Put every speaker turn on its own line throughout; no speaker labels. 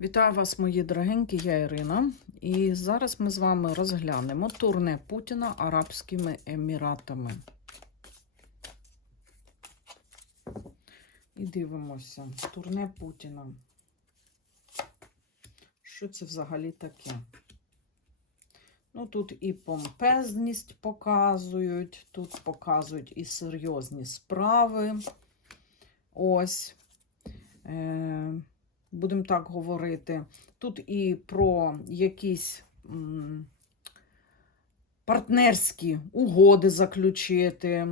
Вітаю вас, мої дорогенькі, я Ірина. І зараз ми з вами розглянемо турне Путіна Арабськими Еміратами. І дивимося. Турне Путіна. Що це взагалі таке? Ну, тут і помпезність показують, тут показують і серйозні справи. Ось. Будемо так говорити. Тут і про якісь партнерські угоди заключити,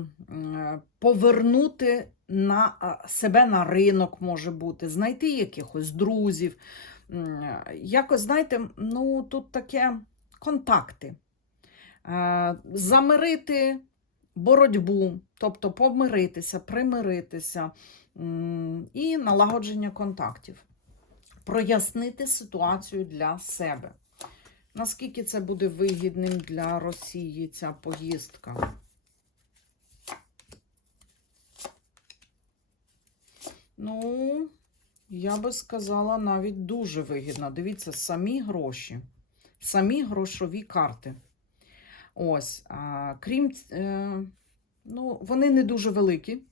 повернути на себе на ринок може бути, знайти якихось друзів. Якось, знаєте, ну тут таке контакти. Е, Замирити боротьбу, тобто помиритися, примиритися і налагодження контактів прояснити ситуацію для себе. Наскільки це буде вигідним для Росії ця поїздка? Ну, я би сказала, навіть дуже вигідно. Дивіться, самі гроші, самі грошові карти. Ось, а, крім, е, ну, вони не дуже великі.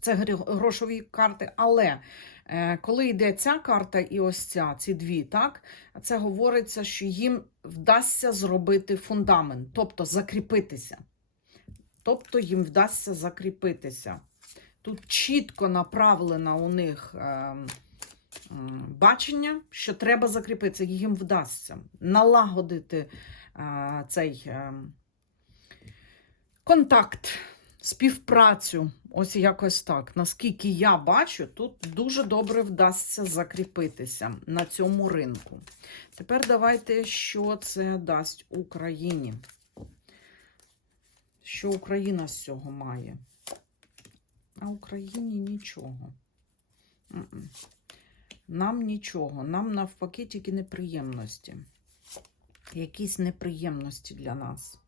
Це грошові карти, але е, коли йде ця карта і ось ця, ці дві, так, це говориться, що їм вдасться зробити фундамент, тобто закріпитися. Тобто їм вдасться закріпитися. Тут чітко направлено у них е, бачення, що треба закріпитися, їм вдасться налагодити е, цей контакт співпрацю. Ось якось так. Наскільки я бачу, тут дуже добре вдасться закріпитися на цьому ринку. Тепер давайте, що це дасть Україні. Що Україна з цього має? А Україні нічого. Нам нічого. Нам навпаки тільки неприємності. Якісь неприємності для нас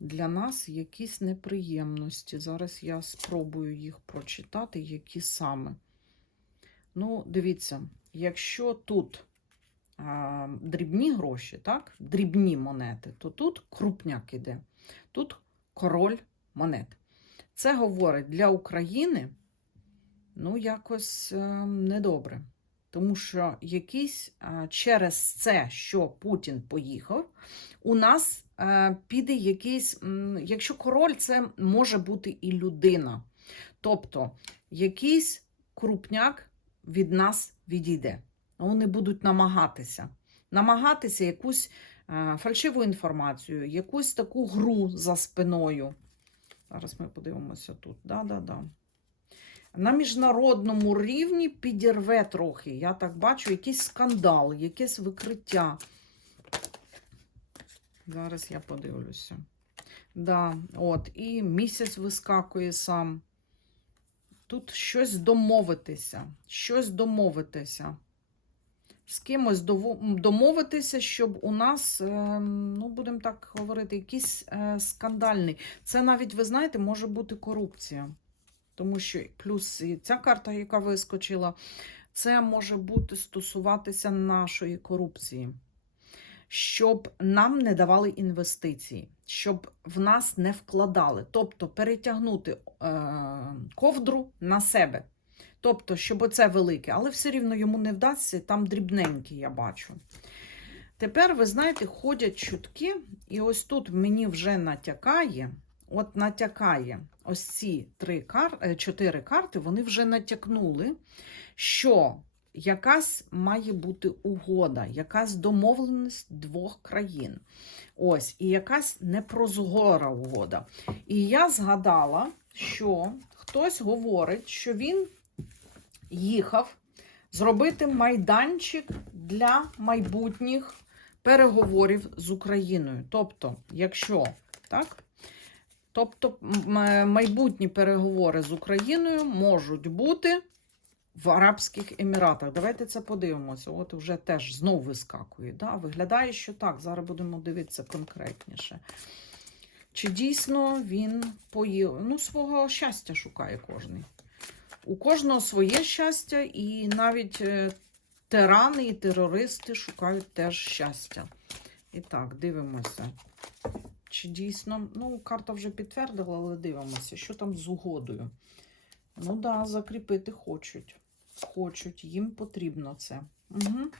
для нас якісь неприємності. Зараз я спробую їх прочитати, які саме. Ну, дивіться, якщо тут а, дрібні гроші, так, дрібні монети, то тут крупняк іде. Тут король монет. Це говорить для України, ну, якось е, недобре. Тому що якийсь через це, що Путін поїхав, у нас е, піде якийсь, якщо король, це може бути і людина. Тобто якийсь крупняк від нас відійде. Вони будуть намагатися. Намагатися якусь е, фальшиву інформацію, якусь таку гру за спиною. Зараз ми подивимося тут. Да-да-да. На міжнародному рівні підірве трохи. Я так бачу, якийсь скандал, якесь викриття. Зараз я подивлюся. Да, от, і місяць вискакує сам. Тут щось домовитися, щось домовитися. З кимось домовитися, щоб у нас, е, ну, будемо так говорити, якийсь е, скандальний. Це навіть, ви знаєте, може бути корупція. Тому що плюс і ця карта, яка вискочила, це може бути стосуватися нашої корупції щоб нам не давали інвестиції, щоб в нас не вкладали, тобто перетягнути е, ковдру на себе. Тобто, щоб оце велике, але все рівно йому не вдасться, там дрібненькі, я бачу. Тепер, ви знаєте, ходять чутки, і ось тут мені вже натякає, от натякає ось ці три кар... е, чотири карти, вони вже натякнули, що якась має бути угода, якась домовленість двох країн. Ось, і якась непрозора угода. І я згадала, що хтось говорить, що він їхав зробити майданчик для майбутніх переговорів з Україною. Тобто, якщо так. Тобто м- майбутні переговори з Україною можуть бути в Арабських Еміратах. Давайте це подивимося. От вже теж знов вискакує. Да? Виглядає, що так. Зараз будемо дивитися конкретніше. Чи дійсно він поїв? Ну, свого щастя шукає кожний. У кожного своє щастя, і навіть е, тирани і терористи шукають теж щастя. І так, дивимося. Чи дійсно, ну, карта вже підтвердила, але дивимося, що там з угодою. Ну да, закріпити хочуть. Хочуть, їм потрібно це. Угу.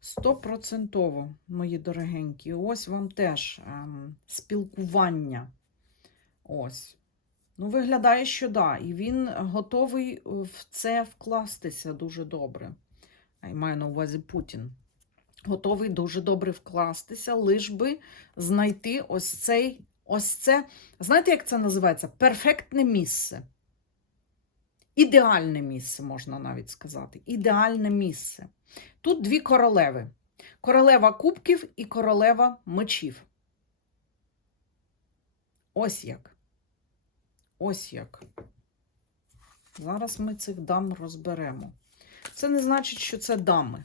Стопроцентово, мої дорогенькі. Ось вам теж ем, спілкування. Ось. Ну, виглядає, що да. І він готовий в це вкластися дуже добре. Я маю на увазі Путін. Готовий дуже добре вкластися, лиш би знайти ось цей, ось це. Знаєте, як це називається? Перфектне місце. Ідеальне місце, можна навіть сказати. Ідеальне місце. Тут дві королеви: королева кубків і королева мечів. Ось як. Ось як. Зараз ми цих дам розберемо. Це не значить, що це дами.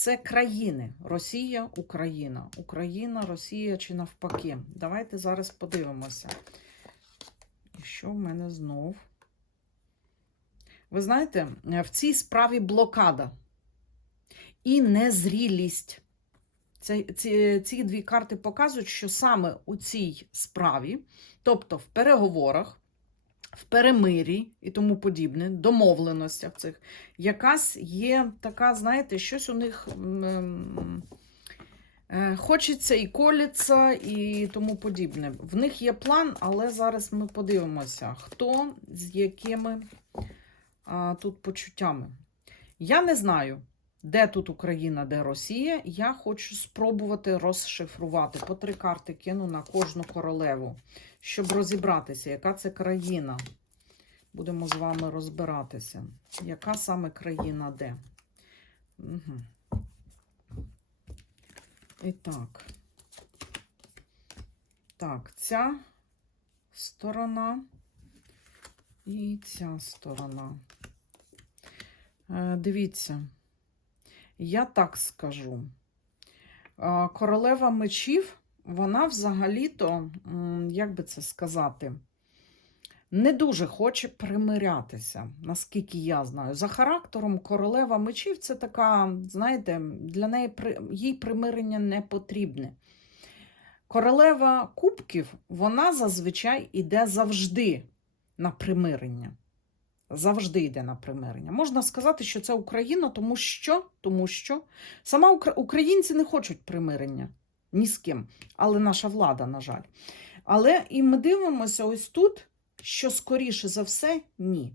Це країни. Росія, Україна. Україна, Росія чи навпаки. Давайте зараз подивимося. І що в мене знов? Ви знаєте, в цій справі блокада і незрілість. Ці, ці, ці дві карти показують, що саме у цій справі, тобто в переговорах, в перемирі і тому подібне, домовленостях цих, якась є така, знаєте, щось у них е, хочеться і коліться, і тому подібне. В них є план, але зараз ми подивимося, хто з якими а, тут почуттями. Я не знаю. Де тут Україна, де Росія? Я хочу спробувати розшифрувати. По три карти кину на кожну королеву, щоб розібратися, яка це країна. Будемо з вами розбиратися. Яка саме країна де? Угу. І так. Так, ця сторона і ця сторона. Е, Дивіться. Я так скажу. Королева мечів, вона взагалі-то, як би це сказати, не дуже хоче примирятися, наскільки я знаю. За характером королева мечів це така, знаєте, для неї їй примирення не потрібне. Королева кубків, вона зазвичай іде завжди на примирення завжди йде на примирення. Можна сказати, що це Україна, тому що тому що сама українці не хочуть примирення ні з ким, але наша влада, на жаль. Але і ми дивимося ось тут, що скоріше за все, ні.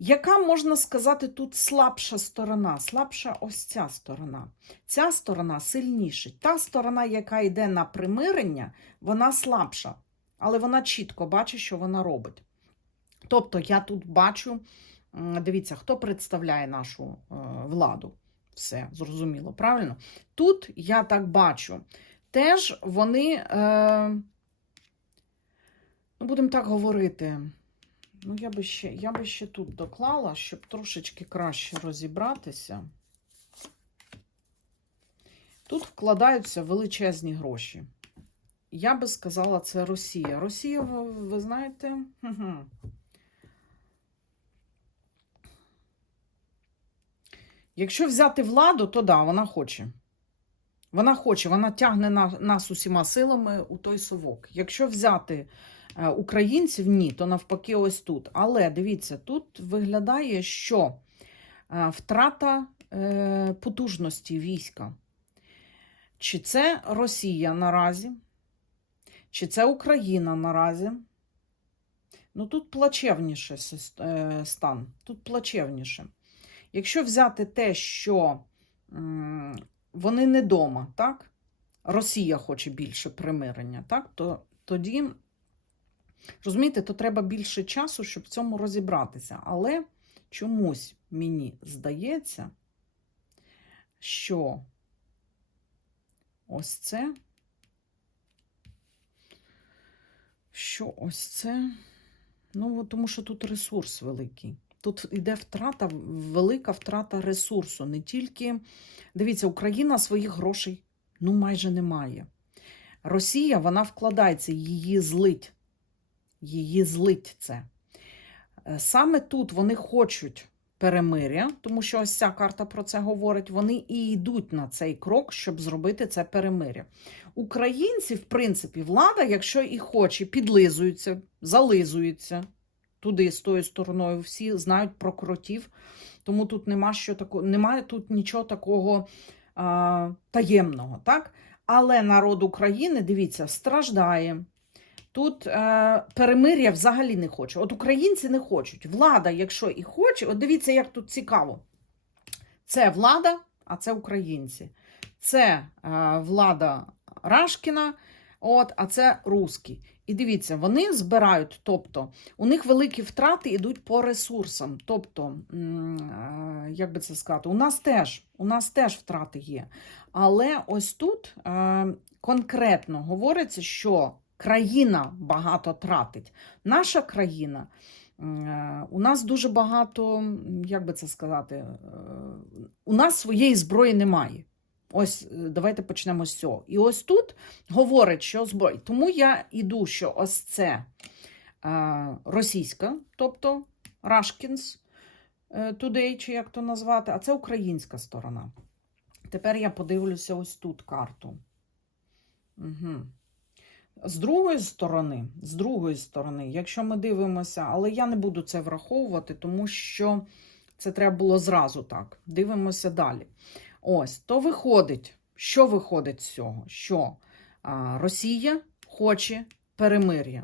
Яка можна сказати тут слабша сторона? Слабша ось ця сторона. Ця сторона сильніша. Та сторона, яка йде на примирення, вона слабша, але вона чітко бачить, що вона робить. Тобто я тут бачу, дивіться, хто представляє нашу е, владу. Все, зрозуміло, правильно? Тут я так бачу, теж вони, е, ну, будемо так говорити, ну, я би ще я би ще тут доклала, щоб трошечки краще розібратися. Тут вкладаються величезні гроші. Я би сказала, це Росія. Росія, ви, ви знаєте. Якщо взяти владу, то да, вона хоче. Вона хоче, вона тягне нас усіма силами у той совок. Якщо взяти е, українців, ні, то навпаки, ось тут. Але дивіться, тут виглядає, що е, втрата е, потужності війська. Чи це Росія наразі, чи це Україна наразі? Ну, тут плачевніше стан. Тут плачевніше. Якщо взяти те, що вони не вдома, так? Росія хоче більше примирення, так? то тоді, розумієте, то треба більше часу, щоб в цьому розібратися. Але чомусь мені здається, що ось це, що ось це, ну, тому що тут ресурс великий. Тут йде втрата, велика втрата ресурсу. Не тільки, дивіться, Україна своїх грошей ну майже не має. Росія вона вкладається, її злить. Її злить це. Е, Саме тут вони хочуть перемиря, тому що ось ця карта про це говорить. Вони і йдуть на цей крок, щоб зробити це перемиря. Українці, в принципі, влада, якщо і хоче, підлизуються, зализуються туди, з тою стороною. Всі знають про кротів, тому тут нема що такого, немає тут нічого такого а, таємного. так? Але народ України, дивіться, страждає. Тут е, перемир'я взагалі не хоче. От українці не хочуть. Влада, якщо і хоче, от дивіться, як тут цікаво. Це влада, а це українці. Це е, влада Рашкіна, от, а це русські. І дивіться, вони збирають, тобто у них великі втрати йдуть по ресурсам. Тобто, е, як би це сказати, у нас теж, у нас теж втрати є. Але ось тут е, конкретно говориться, що країна багато тратить. Наша країна. е, У нас дуже багато, як би це сказати, у нас своєї зброї немає. Ось е, давайте почнемо з цього. І ось тут говорить, що зброї. Тому я іду, що ось це російська, тобто Рашкінс е, Today, чи як то назвати, а це українська сторона. Тепер я подивлюся ось тут карту. Угу. З другої сторони, з другої сторони, якщо ми дивимося, але я не буду це враховувати, тому що це треба було зразу так. Дивимося далі. Ось, то виходить, що виходить з цього? Що а, Росія хоче перемир'я.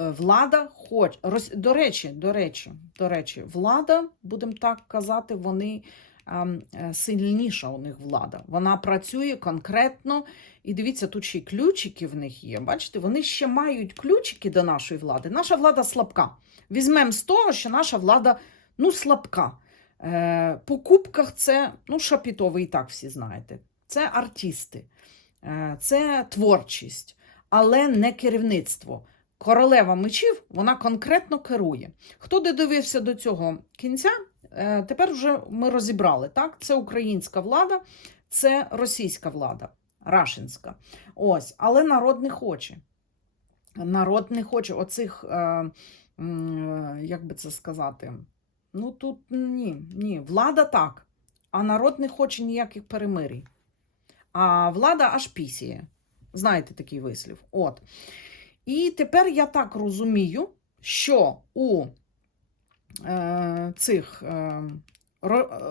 Е, Влада хоче. Рос... До речі, до речі, до речі, влада, будемо так казати, вони ем, е, сильніша у них влада. Вона працює конкретно. І дивіться, тут ще й ключики в них є. Бачите, вони ще мають ключики до нашої влади. Наша влада слабка. Візьмемо з того, що наша влада ну, слабка. Е, по кубках це, ну, Шапіто, і так всі знаєте. Це артисти, е, це творчість, але не керівництво. Королева мечів вона конкретно керує. Хто додивився до цього кінця, е, тепер вже ми розібрали. так? Це українська влада, це російська влада, рашинська. Ось, але народ не хоче. Народ не хоче оцих, як би це сказати, ну тут ні, ні, влада так, а народ не хоче ніяких перемирій. А влада аж пісіє. Знаєте такий вислів. От. І тепер я так розумію, що у е, цих е,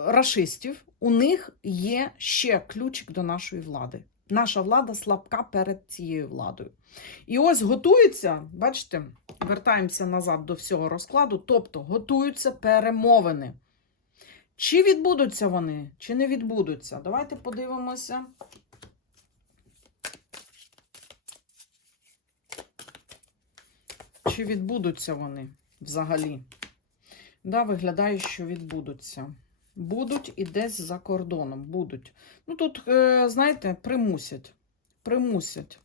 рашистів у них є ще ключик до нашої влади. Наша влада слабка перед цією владою. І ось готуються, бачите, вертаємося назад до всього розкладу, тобто готуються перемовини. Чи відбудуться вони, чи не відбудуться? Давайте подивимося. Чи відбудуться вони взагалі? Да, виглядає, що відбудуться. Будуть і десь за кордоном. Будуть. Ну тут, е, знаєте, примусять. Примусять.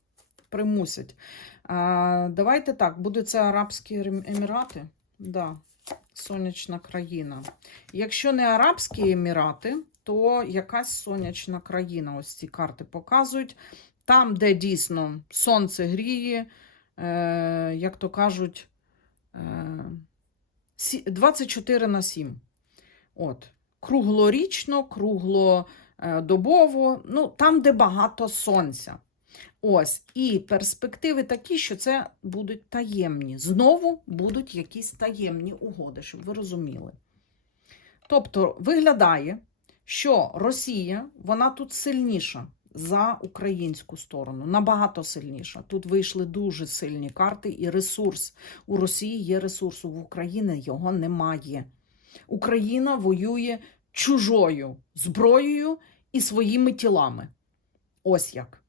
Примусять. А, давайте так, буде це Арабські Емірати. Да, сонячна країна. Якщо не Арабські Емірати, то якась сонячна країна. Ось ці карти показують. Там, де дійсно сонце гріє, е, як то кажуть, е, 24 на 7. От. Круглорічно, круглодобово, ну, там, де багато сонця. Ось, і перспективи такі, що це будуть таємні. Знову будуть якісь таємні угоди, щоб ви розуміли. Тобто, виглядає, що Росія, вона тут сильніша за українську сторону, набагато сильніша. Тут вийшли дуже сильні карти і ресурс. У Росії є ресурс, в Україні його немає. Україна воює чужою зброєю і своїми тілами. Ось як.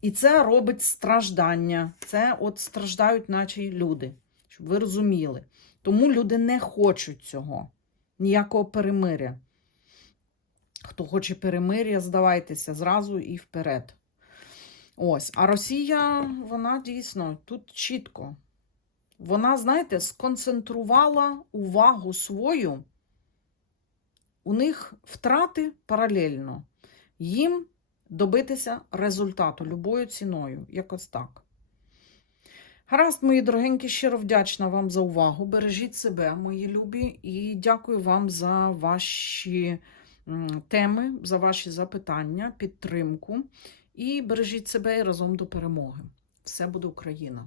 І це робить страждання. Це от страждають наші люди, щоб ви розуміли. Тому люди не хочуть цього, ніякого перемиря. Хто хоче перемиря, здавайтеся зразу і вперед. Ось. А Росія, вона дійсно тут чітко. Вона, знаєте, сконцентрувала увагу свою. У них втрати паралельно. Їм добитися результату любою ціною. Якось так. Гаразд, мої дорогенькі, щиро вдячна вам за увагу. Бережіть себе, мої любі, і дякую вам за ваші теми, за ваші запитання, підтримку. І бережіть себе і разом до перемоги. Все буде Україна!